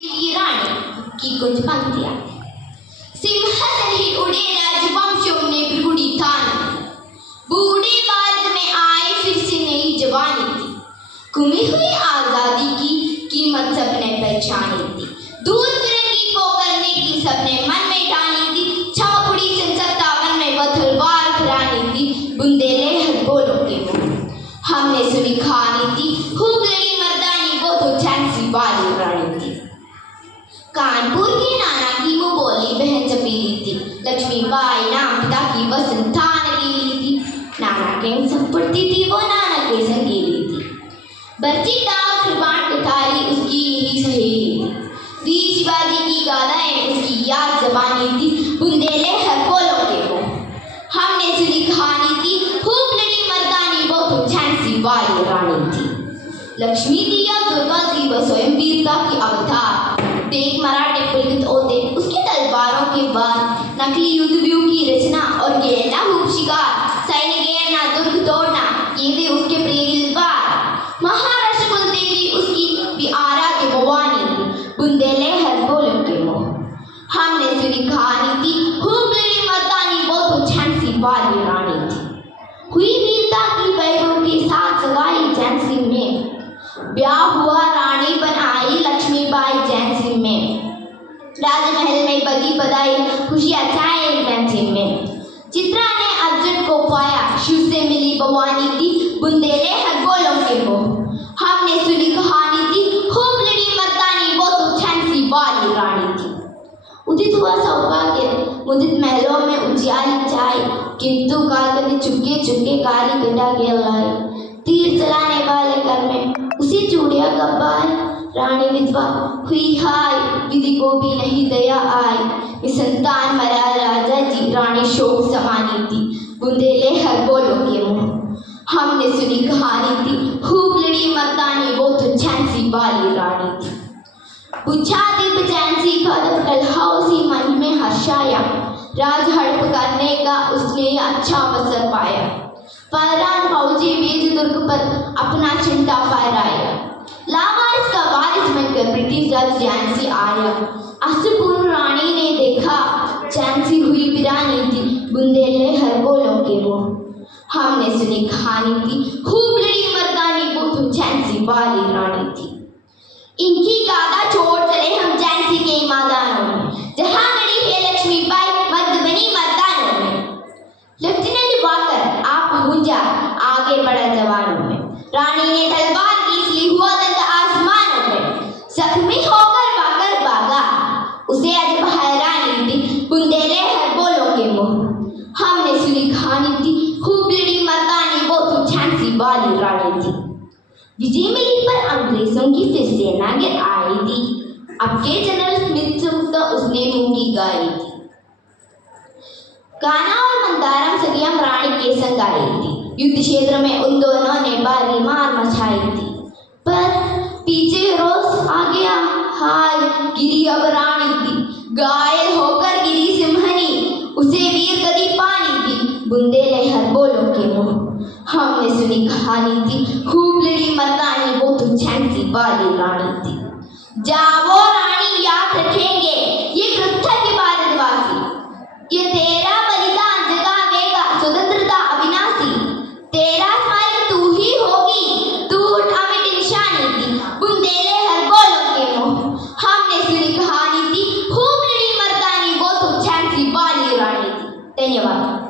की रानी की कुछ पंक्तियां। सिंहासन ही उड़े राजवंशों ने भ्रूढ़ी थानी, बूढ़े बाद में आए फिर से नई जवानी थी, गुमी हुई आजादी की कीमत सबने पहचानी थी, दूर फिरंगी को करने की सबने मन में ठानी थी, चमक उड़ी सन 57 में वो तलवार खिरानी थी, बुंदेले हर बोलों के वो हमने सुनी कहानी थी, खूब लड़ी मर्दानी वो तो झांसी वाली रानी थी। कानपुर के नाना की वो बोली बहन चपेली थी, लक्ष्मीबाई नाम पिता की वह संतान अकेली थी, नाना के संपत्ति थी वो नाना के संगेली थी, बर्ची दाव कृपाण कुठारी उसकी यही सहेली थी, वीर शिवाजी की गाथाएं उसकी याद जबानी थी, बुंदेले हर बोलों के वो हमने सुनी कहानी थी, खूब लड़ी मर्दानी वो तो झांसी वाली रानी थी। लक्ष्मी थी या दुर्गा थी वह स्वयं वीरता की अवतार, देख मराठे पुलकित होते उसकी तलवारों के बाद, नकली युद्ध व्यूह की रचना और गेरना खूब शिकार, सैन्य घेरना दुर्ग तोड़ना ये थे उसके प्रिय गिरफ्तार, महाराष्ट्र कुल देवी उसकी भी आराध्य भवानी थी, बुंदेले हर बोलों के वो हमने सुनी कहानी थी, खूब लड़ी मर्दानी वो तो झांसी वाली रानी थी। हुई वीरता की वैभव के साथ सगाई झांसी में, ब्याह हुआ रानी बन आई लक्ष्मीबाई झांसी में, राजमहल में बजी बधाई खुशियां छाए झांसी में, चित्रा ने अर्जुन को पाया शिव से मिली भवानी थी, बुंदेले हर बोलों के वो हमने सुनी कहानी थी, खूब लड़ी मर्दानी वो तो झांसी वाली रानी थी। उदित हुआ सौभाग्य मुदित महलों में उजियाली छाई, किंतु काल ने चुपके चुपके काली गंडा के लाई, तीर चलाने वाले घर में उसी चूड़िया कब्बा है, रानी विधवा हुई हाय विधि को भी नहीं दया आई, संतान मरा राजा जी रानी शोक समानी थी, बुंदेले हर बोलों के मुंह हमने सुनी कहानी थी, खूब लड़ी मर्दानी वो तो झांसी वाली रानी थी। बुझा दीप झांसी का टलहा उसी मन में हर्षाया, राज हड़प करने का उसने अच्छा अवसर पाया, फौरन फौजी वीर दुर्ग पर अपना चिंता फहराया, लावारिस का वारिस बनकर ब्रिटिश राज झांसी आया, अश्रुपूर्ण रानी ने देखा झांसी हुई वीरानी थी, बुंदेले हर बोलों के वो हमने सुनी कहानी थी, खूब लड़ी मर्दानी वो तो झांसी वाली रानी थी। इनकी गाथा छोड़ चले हम झांसी के मैदानों में, जहाँ गड़ी है लक्ष्मीबाई मर्द बनी मर्दानों में, लेफ्टिनेंट वाकर आप हुंजा आगे बढ़ा जवानों में, रानी ने तलवार खींच ली हुआ दंड आसमानों में, जख्मी होकर वाकर भागा उसे अजब हैरानी थी, बुंदेले हर बोलों के मुंह हमने सुनी कहानी थी, खूब लड़ी मर्दानी वो तो झांसी वाली रानी थी। विजय मिली पर अंग्रेजों की फिर सेना गिर आई थी, अब के जनरल स्मिथ से उसने मूंगी गाई थी, कान्हा और मंदारम सदियम रानी के संग आई थी, युद्ध क्षेत्र में उन दोनों ने भारी मार मचाई थी, पर पीछे रोज आ गया हाय गिरी अब रानी थी, घायल होकर गिरी सिंहनी उसे वीर गति पानी थी, बुंदेले हर बोलों के मुंह हमने सुनी कहानी थी, खूब लड़ी मर्दानी वो तो झांसी वाली रानी थी। जाओ रानी याद रखेंगे ये कृत्य के भारतवासी, ये तेरा बलिदान जगावेगा स्वतंत्रता अविनाशी, तेरा स्मारक तू ही होगी तू अमिट निशानी थी, बुंदेले हर बोलों के मुंह हमने सुनी कहानी थी, खूब लड़ी मर्दानी वो तो झांसी वाली रानी थी। धन्यवाद।